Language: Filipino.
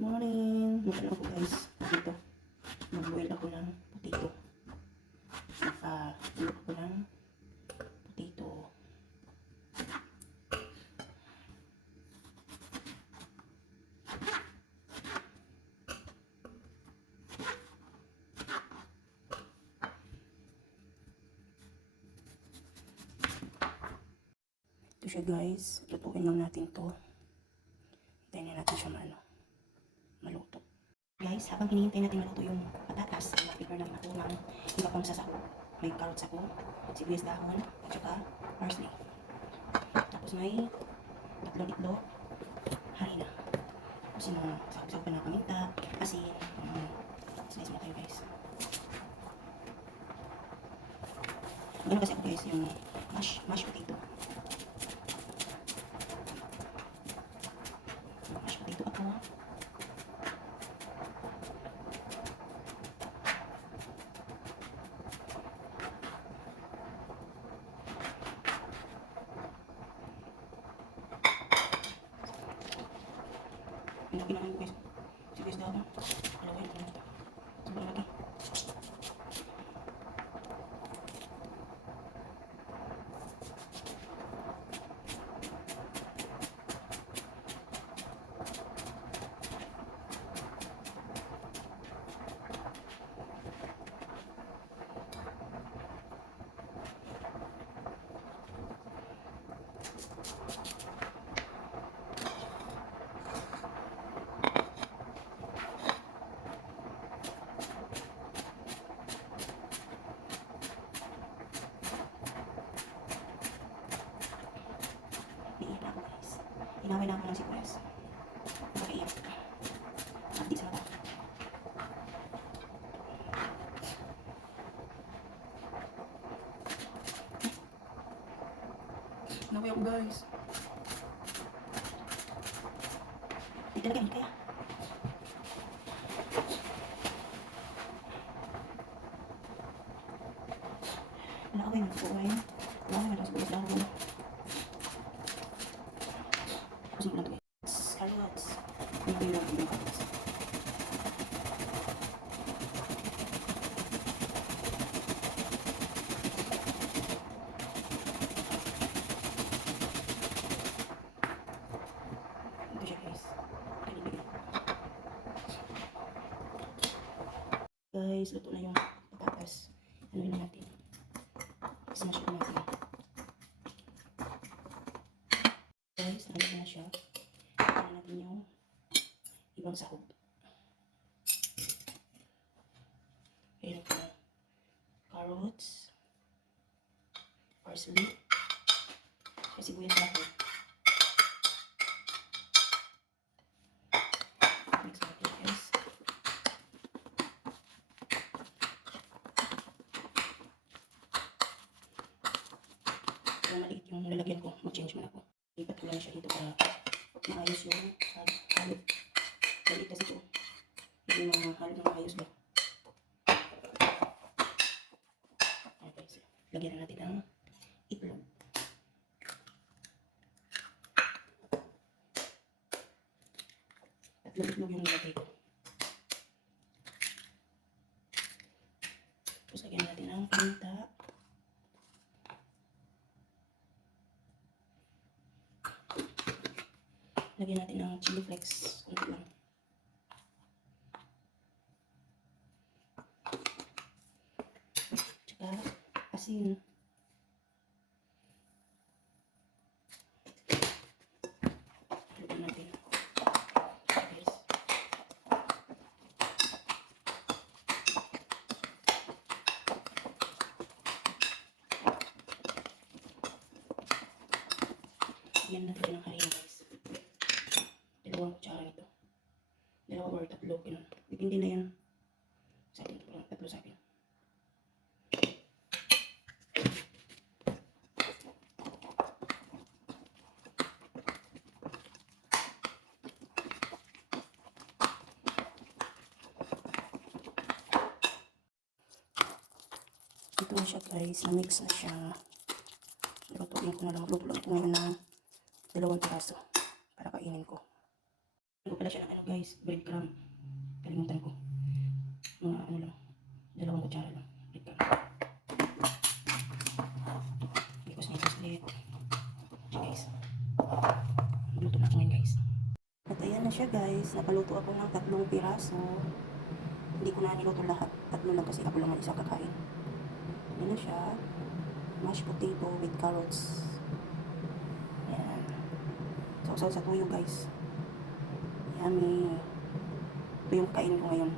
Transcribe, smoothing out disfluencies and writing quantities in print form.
Morning! Magkano ako guys dito. Mag-boil ako ng potato. Naka-boil ako ng potato. Ito siya guys. Lutuin lang natin to. Hintayin na natin siya maluto. Guys, habang hinihintay natin maluto yung patatas, na-prepare natin ako ng iba pang sasako. May carrots ako, sibuyas dahon, at saka parsley. Tapos may tatlong itlog, harina. Tapos yung mga sahog-sahog pa na paminta, asin. Slice mo tayo guys. Ano kasi ako guys, yung mashed potato. Mashed potato ako. Ano kinahin ko guys? Sibuyas dahon. Alawin ko na ito. Sobrang lagi. Inaway na ako ng sibuyas. Nakaiyak. Hindi sa mata. Inaway ako guys. Hindi talaga, hindi kaya. Inaway na ako guys. Inaway na ako sibuyas dahon. Kasi lang guys, carrots. Hindi lang yung carrots. Ito siya guys. Guys, luto na yung patatas. Ano na natin? Smash ko natin. Guys, nalagyan na siya. Tignan natin yung ibang sahog. Ayan po. Carrots. Parsley. Sibuyas dahon. Mix natin guys. Kung maliit yung lalagyan ko, mag-change man ako. Lipat ko lang siya dito para maayos yung halip. Maliit kasi ito. Hindi mga halip na maayos ba. Okay, so lagyan na natin ang itlog. Tatlong itlog yung nilagay ko. Tapos lagyan natin ang paminta. Lagyan natin ng chili flakes. Kunti lang. Tsaka asin. Lagyan natin. Yes. Lagyan natin ng harina guys. Dalawang kutsara nito. Dalawa or tatlo. Depende na yan. Sa akin. Tatlo sa akin. Ito na siya guys. Na-mix na siya. Lutuin ko na lang. Magluto lang ko ngayon ng 2 piraso para kainin ko. Ano pala siya ng ano guys, breadcrumb. Kalimutan ko. Mga ano lang, 2 kutsara lang. Breadcrumb. Because nito ulit. Siya guys. Luto na ako ngayon guys. At ayan na siya guys. Napaluto ako ng 3 piraso. Hindi ko na niluto lahat. 3 lang kasi ako lang ang isang kakain. Ayan na siya. Mashed potato with carrots. Ayan. Sausaw sa tuyo guys. Yummy. Ito yung kainin ko ngayon.